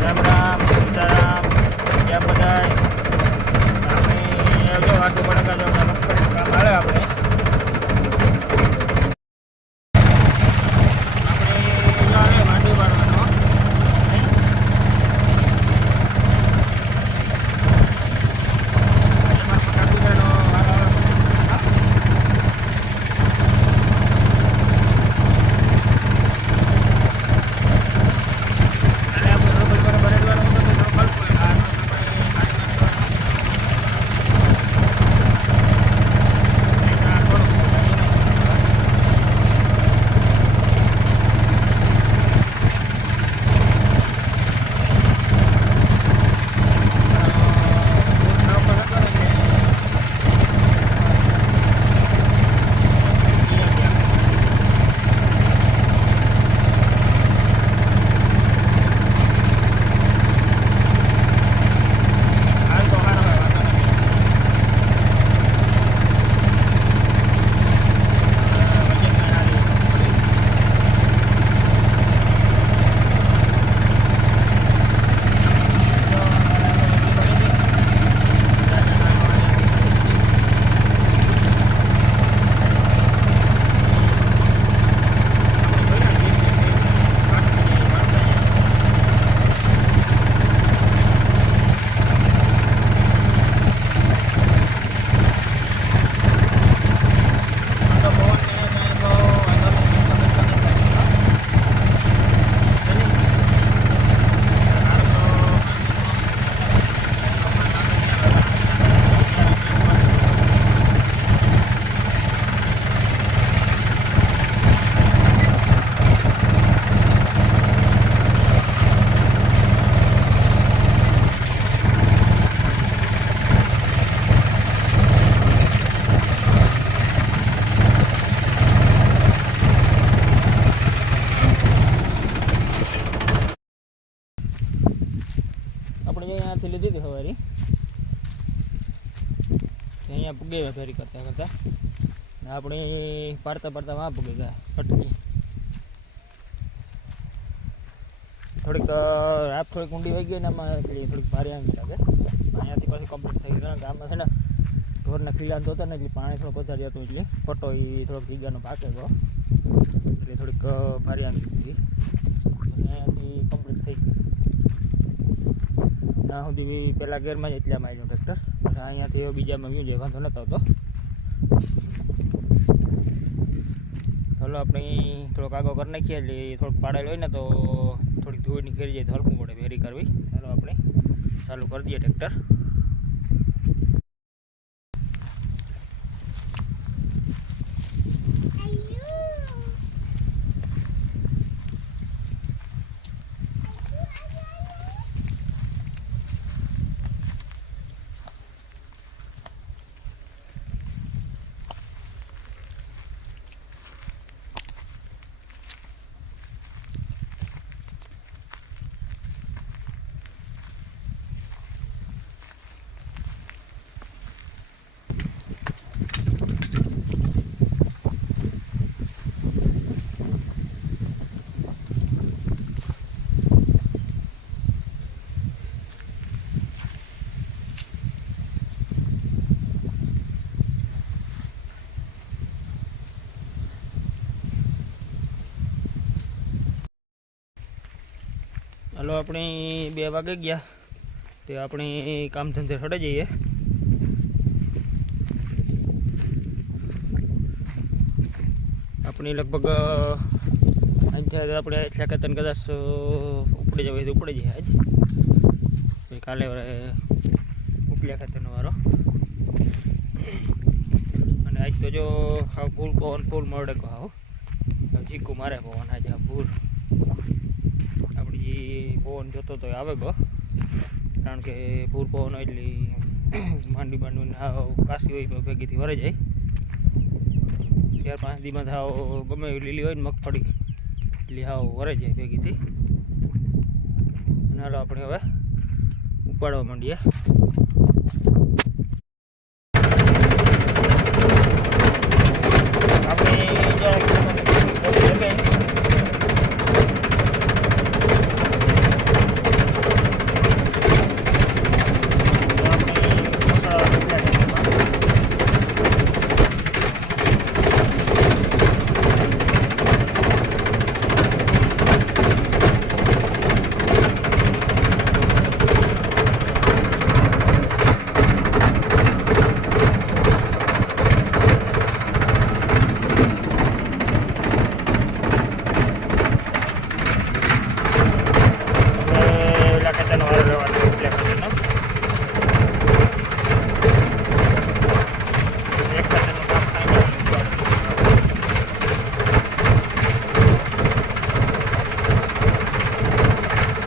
Remember અહીંયા પૂગે ફેરી કરતા કરતા ને આપણે પાડતા પાડતા વાં પૂગે ગયા થોડીક રાત થોડીક ઊંડી વહી ગઈ ને પેલી થોડીક ભારે આવી લાગે. અહીંયાથી પાછું કમ્પ્લીટ થઈ ગયું. ગામમાં છે ને, ઢોરના ખીલાન તો હતા ને, એટલે પાણી થોડુંક વધારે હતું એટલે પટ્ટો એ થોડોક ભીગાનો પાકે ગયો. એટલે થોડીક ભારે આવી અને અહીંયાથી કમ્પ્લીટ થઈ ગયું. ના સુધી પહેલાં ગેરમાં જ એટલામાં આવ્યું ટ્રેક્ટર પછી અહીંયાથી એવો બીજામાં વ્યૂ જે વાંધો નતો હતો ચાલો આપણે થોડોક આગો કરી નાખીએ, એટલે થોડુંક પાડેલ હોય ને તો થોડીક ધૂળ નીકળી જાય તો હરખું પડે, ભેરી કરવી. ચાલો આપણે ચાલુ કરી દઈએ ટ્રેક્ટર હાલો, આપણે બે વાગે ગયા. તે આપણે કામ ધંધે હડે જઈએ. આપણે લગભગ આપણે એટલા કતન કદાચ ઉપડે જવાય તો ઉપડી જઈએ આજ. કાલે ઉપલ્યા ખાતરનો વારો. અને આજ તો જો, હા, ફૂલ પવન, ફૂલ મળે કહો ચીકુ મારે પવન, આજે ફૂલ. આપણી પવન જોતો તો આવે ગો. કારણ કે પૂર પવન એટલી માંડી હાવ કાશી હોય ભેગીથી વરે જાય. ચાર પાંચ દીમાં થાવ ગમે એવી લીલી હોય ને મગફળી, એટલે હાવ વરે જાય ભેગીથી. અને હાલો આપણે હવે ઉપાડવા માંડીએ.